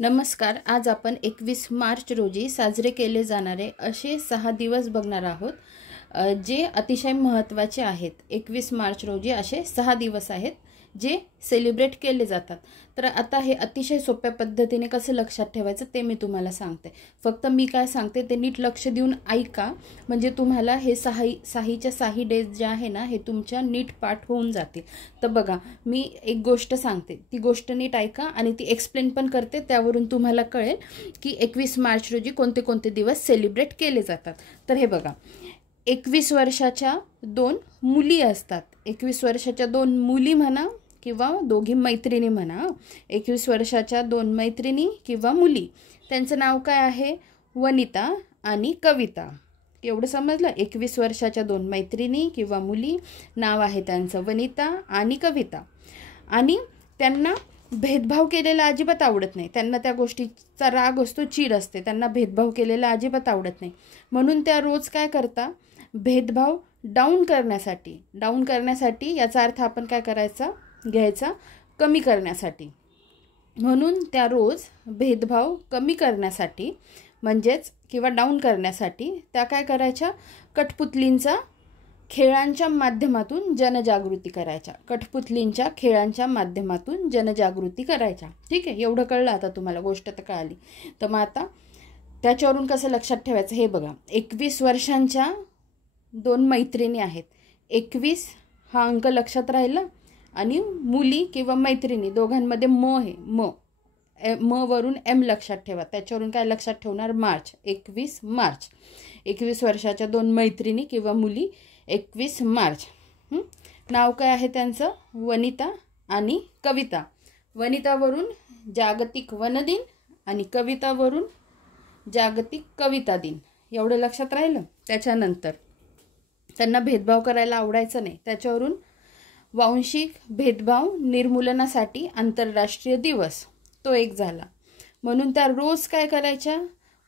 नमस्कार. आज आपण 21 मार्च रोजी साजरे केले जाणारे असे 6 दिवस बघणार आहोत, जे अतिशय महत्त्वाचे आहेत. 21 मार्च रोजी असे 6 दिवस आहेत जे सेलिब्रेट केले जातात. तर आता हे अतिशय सोप्या पद्धतीने कसं लक्षात ठेवायचं ते मी तुम्हाला सांगते. फक्त मी काय सांगते ते नीट लक्ष देऊन ऐका, म्हणजे तुम्हाला हे साहीच्या 6 डेज जे आहे ना हे तुमच्या नीट पाठ होऊन जातील. तर बघा, मी एक गोष्ट सांगते, ती गोष्ट नीट ऐका आणि ती एक्सप्लेन पण करते. त्यावरून तुम्हाला कळेल की 21 मार्च रोजी कोणते कोणते दिवस सेलिब्रेट केले जातात. तर हे बघा, 21 वर्षाच्या 2 मुली असतात. 21 वर्षाच्या 2 मुली म्हणा किंवा दोघी मैत्रिणी म्हणा. 21 वर्षाच्या 2 मैत्रिणी किंवा मुली, त्यांचं नाव काय आहे? वनिता आणि कविता. एवढं समजलं? 21 वर्षाच्या 2 मैत्रिणी किंवा मुली, नाव आहे त्यांचं वनिता आणि कविता. आणि त्यांना भेदभाव केलेला अजिबात आवडत नाही. त्यांना त्या गोष्टीचा राग असतो, चीड असते. त्यांना भेदभाव केलेला अजिबात आवडत नाही. म्हणून त्या रोज काय करता? भेदभाव डाऊन करण्यासाठी याचा अर्थ आपण काय करायचा घ्यायचा? कमी करण्यासाठी. म्हणून त्या रोज भेदभाव कमी करण्यासाठी म्हणजेच किंवा डाऊन करण्यासाठी त्या काय करायच्या? कठपुतलींचा खेळांच्या माध्यमातून जनजागृती करायच्या. कठपुतलींच्या खेळांच्या माध्यमातून जनजागृती करायच्या. ठीक आहे, एवढं कळलं आता तुम्हाला, गोष्ट तर कळाली. तर मग आता त्याच्यावरून कसं लक्षात ठेवायचं हे बघा. 21 वर्षांच्या 2 मैत्रिणी आहेत. 21 हा अंक लक्षात राहिला. आणि मुली किंवा मैत्रिणी दोघांमध्ये म आहे. म वरून एम लक्षात ठेवा. त्याच्यावरून काय लक्षात ठेवणार? मार्च. 21 मार्च. 21 वर्षाच्या 2 मैत्रिणी किंवा मुली, 21 मार्च. नाव काय आहे त्यांचं? वनिता आणि कविता. वनितावरून जागतिक वन दिन आणि कवितावरून जागतिक कविता दिन. एवढं लक्षात राहिलं. त्याच्यानंतर त्यांना भेदभाव करायला आवडायचं नाही. त्याच्यावरून वांशिक भेदभाव निर्मूलनासाठी आंतरराष्ट्रीय दिवस, तो एक झाला. म्हणून त्या रोज काय करायच्या?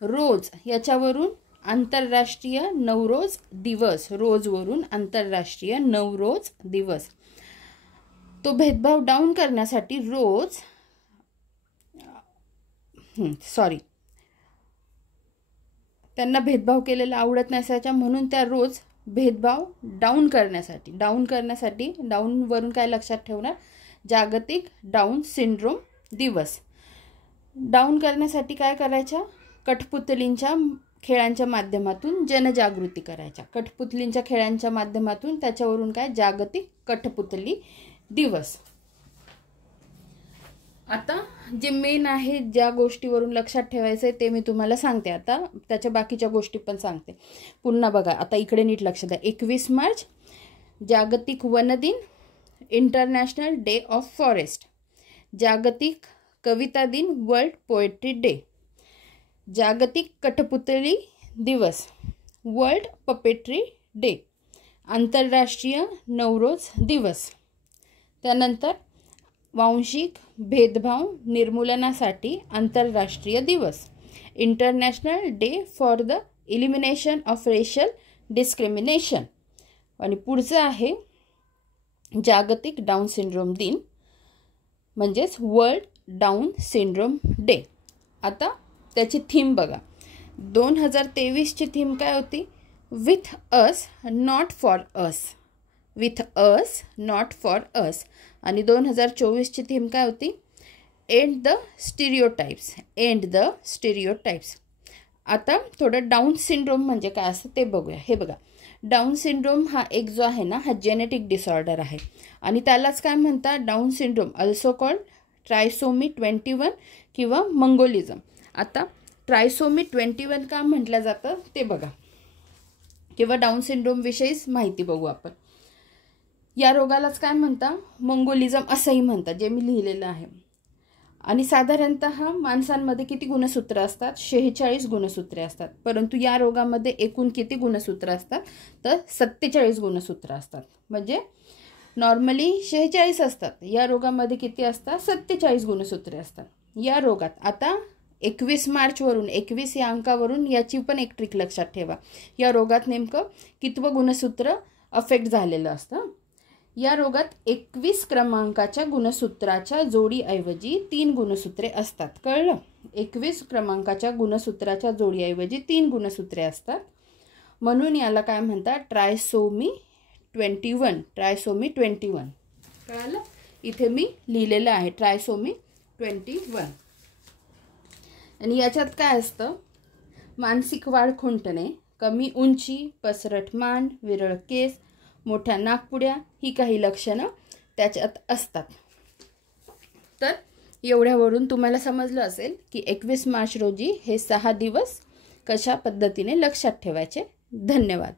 रोज याच्यावरून आंतरराष्ट्रीय नवरोज दिवस. रोजवरून आंतरराष्ट्रीय नवरोज दिवस. तो भेदभाव डाऊन करण्यासाठी रोज त्यांना भेदभाव केलेला आवडत नसायचा, म्हणून त्या रोज भेदभाव डाऊन करण्यासाठी डाऊन वरून काय लक्षात ठेवणार? जागतिक डाऊन सिंड्रोम दिवस. डाऊन करण्यासाठी काय करायच्या? कठपुतलींच्या खेळांच्या माध्यमातून जनजागृती करायच्या. कठपुतलींच्या खेळांच्या माध्यमातून, त्याच्यावरून काय? जागतिक कठपुतली दिवस. आता जे मेन आहे, ज्या गोष्टीवरून लक्षात ठेवायचं आहे ते मी तुम्हाला सांगते. आता त्याच्या बाकीच्या गोष्टी पण सांगते. पुन्हा बघा, आता इकडे नीट लक्ष द्या. 21 मार्च जागतिक वन दिन, इंटरनॅशनल डे ऑफ फॉरेस्ट. जागतिक कविता दिन, वर्ल्ड पोएट्री डे. जागतिक कठपुतली दिवस, वर्ल्ड पपेट्री डे. आंतरराष्ट्रीय नवरोज दिवस. त्यानंतर वांशिक भेदभाव निर्मूलनासाठी आंतरराष्ट्रीय दिवस, international day for the elimination of racial discrimination. आणि पुढचं आहे जागतिक डाऊन सिंड्रोम दिन, म्हणजेच वर्ल्ड डाऊन सिंड्रोम डे. आता त्याची थीम बघा. 2023ची थीम काय होती? With us not for us. With us not for us. आणि 2024ची थीम काय होती? End the stereotypes. End the stereotypes. आता थोडं डाऊन सिंड्रोम म्हणजे काय असतं ते बघूया. हे बघा, डाऊन सिंड्रोम हा एक जो आहे ना, हा जेनेटिक डिसऑर्डर आहे. आणि त्यालाच काय म्हणतात? Down syndrome, also called trisomy 21 किंवा मंगोलिझम. आता ट्रायसोमी 21 का म्हटलं जातं ते बघा, किंवा डाऊन सिंड्रोम विषयीच माहिती बघू आपण. या रोगालाच काय म्हणतात? मंगोलिझम असंही म्हणतात, जे मी लिहिलेलं आहे. आणि साधारणतः माणसांमध्ये किती गुणसूत्र असतात? 46 गुणसूत्रे असतात. परंतु या रोगामध्ये एकूण किती गुणसूत्र असतात? तर 47 गुणसूत्र असतात. म्हणजे नॉर्मली 46 असतात, या रोगामध्ये किती असतात? 47 गुणसूत्रे असतात या रोगात. आता 21 मार्चवरून, 21 या अंकावरून याची पण एक ट्रिक लक्षात ठेवा. या रोगात नेमकं कितवं गुणसूत्र अफेक्ट झालेलं असतं? या रोगात 21 क्रमांकाच्या गुणसूत्राच्या जोडीऐवजी 3 गुणसूत्रे असतात. कळलं? 21 क्रमांकाच्या गुणसूत्राच्या जोडीऐवजी 3 गुणसूत्रे असतात, म्हणून याला काय म्हणतात? ट्रायसोमी 21. ट्रायसोमी 21. कळलं? इथे मी लिहिलेलं आहे ट्रायसोमी 21. आणि याच्यात काय असतं? मानसिक वाढ खुंटणे, कमी उंची, पसरट मान, विरळ केस, मोठ्या नाकपुड्या ही काही लक्षणं त्याच्यात असतात. तर एवढ्यावरून तुम्हाला समजलं असेल की 21 मार्च रोजी हे 6 दिवस कशा पद्धतीने लक्षात ठेवायचे. धन्यवाद.